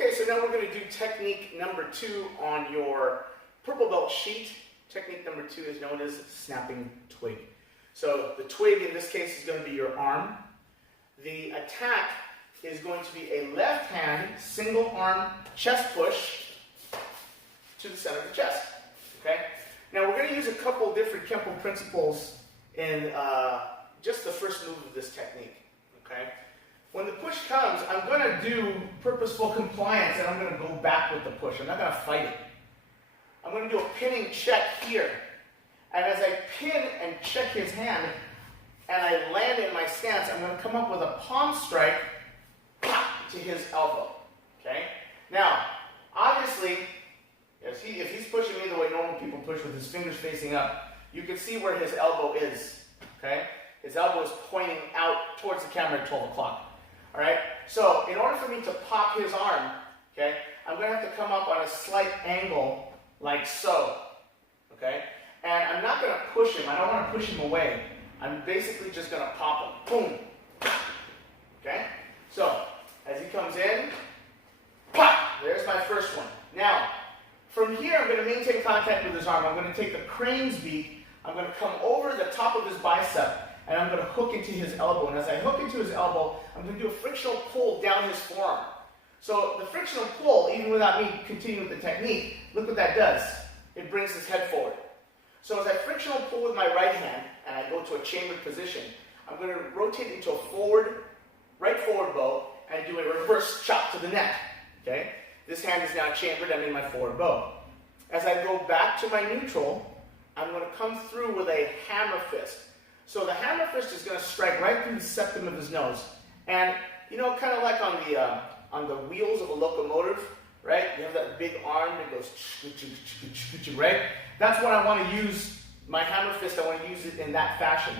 Okay, so now we're going to do technique number 2 on your purple belt sheet. Technique number 2 is known as snapping twig. So the twig in this case is going to be your arm. The attack is going to be a left hand single arm chest push to the center of the chest. Okay? Now we're going to use a couple different Kempo principles in just the first move of this technique. Okay? When the push comes, I'm going to do purposeful compliance and I'm going to go back with the push. I'm not going to fight it. I'm going to do a pinning check here. And as I pin and check his hand and I land in my stance, I'm going to come up with a palm strike to his elbow. Okay? Now, obviously, if he's pushing me the way normal people push with his fingers facing up, you can see where his elbow is. Okay? His elbow is pointing out towards the camera at 12 o'clock. All right? So, in order for me to pop his arm, okay, I'm going to have to come up on a slight angle like so. Okay? And I'm not going to push him. I don't want to push him away. I'm basically just going to pop him. Boom. Okay? So, as he comes in, pop! There's my first one. Now, from here, I'm going to maintain contact with his arm. I'm going to take the crane's beak. I'm going to come over the top of his bicep, and I'm going to hook into his elbow. And as I hook into his elbow, I'm going to do a frictional pull down his forearm. So the frictional pull, even without me continuing with the technique, look what that does. It brings his head forward. So as I frictional pull with my right hand, and I go to a chambered position, I'm going to rotate into a right forward bow, and do a reverse chop to the neck. Okay? This hand is now chambered, I'm in my forward bow. As I go back to my neutral, I'm going to come through with a hammer fist. So the hammer fist is going to strike right through the septum of his nose. And, you know, kind of like on the wheels of a locomotive, right? You have that big arm that goes, right? That's what I want to use, my hammer fist, I want to use it in that fashion.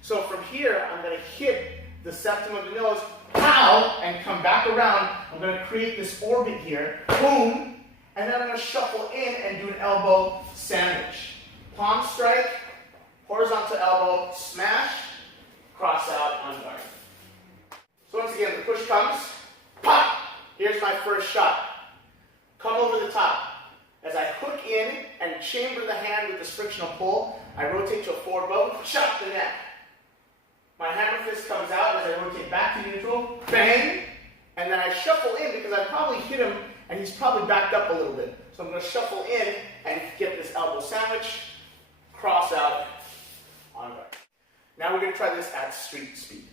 So from here, I'm going to hit the septum of the nose, pow, and come back around. I'm going to create this orbit here, boom, and then I'm going to shuffle in and do an elbow sandwich. Palm strike, horizontal elbow, smash, cross out, on guard. So once again, the push comes, pop! Here's my first shot. Come over the top. As I hook in and chamber the hand with this frictional pull, I rotate to a forward bow, chop the neck. My hammer fist comes out as I rotate back to neutral, bang, and then I shuffle in because I probably hit him and he's probably backed up a little bit. So I'm going to shuffle in and get this elbow sandwich, cross out, on guard. Now we're going to try this at street speed.